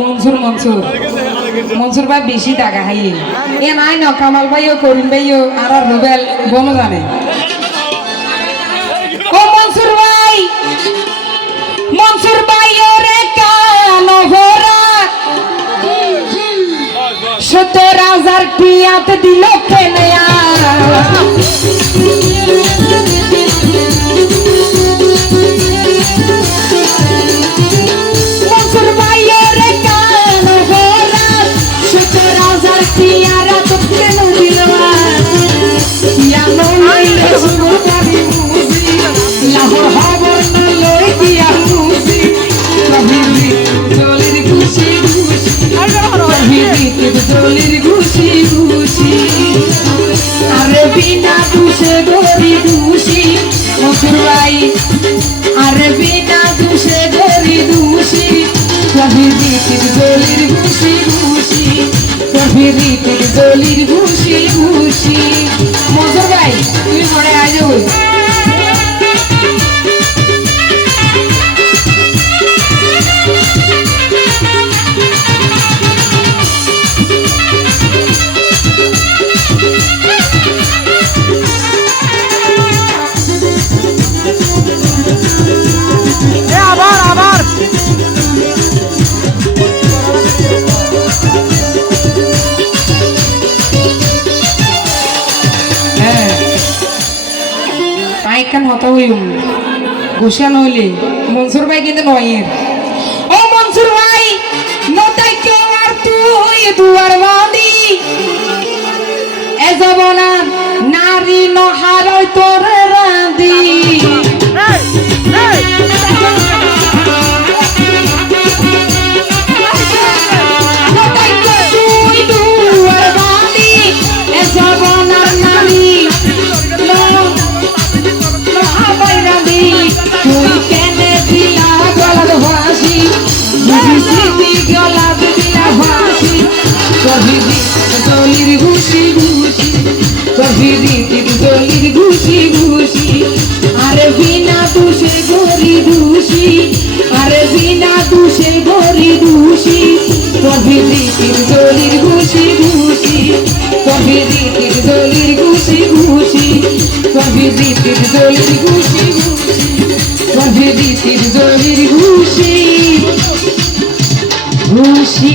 মনসুর মনসুর মনসুর ভাই বেশি টাকা খাই এ নাই ন কামাল ভাইও করিম ভাইও আর রুবেল বনো জানে ও মনসুর ভাই ওরে কানো ভরা 70,000 টিয়াত দিল কেনয়া দলির ঘুষি ঘুষি আরে বিনা দুষে গরি দুষি মনসুর ভাই আরে বিনা দুষে গরি দুষি কবির দলির ঘুষি ঘুষি কবির দলির ঘুষি ঘুষি মনসুর ভাই তুই মনে আজ কেন হতা হইম ঘুষা নইলে মনসুর ভাই কিন্তু নয়ের ও মনসুর ভাই নতাই কেউ আর তুই দুয়ার বাঁধি এ যাব না নারী নহারই তোর রাঁধি নতাই তুই দুয়ার বাঁধি এ যাব না নারী তুই কেনে দিলা গলার ভাসি স্মৃতি গলার দিলা ভাসি কহিদি দলির ঘুষি ঘুষি কহিদি দলির ঘুষি ঘুষি আরে বিনা দুষে গরি দুষি আরে বিনা দুষে গরি দুষি কহিদি দলির ঘুষি ঘুষি কহিদি দলির ঘুষি ঘুষি কহিদি দলির ঘুষি ঘুষি কহিদি দলির ঘুষি ঘুষি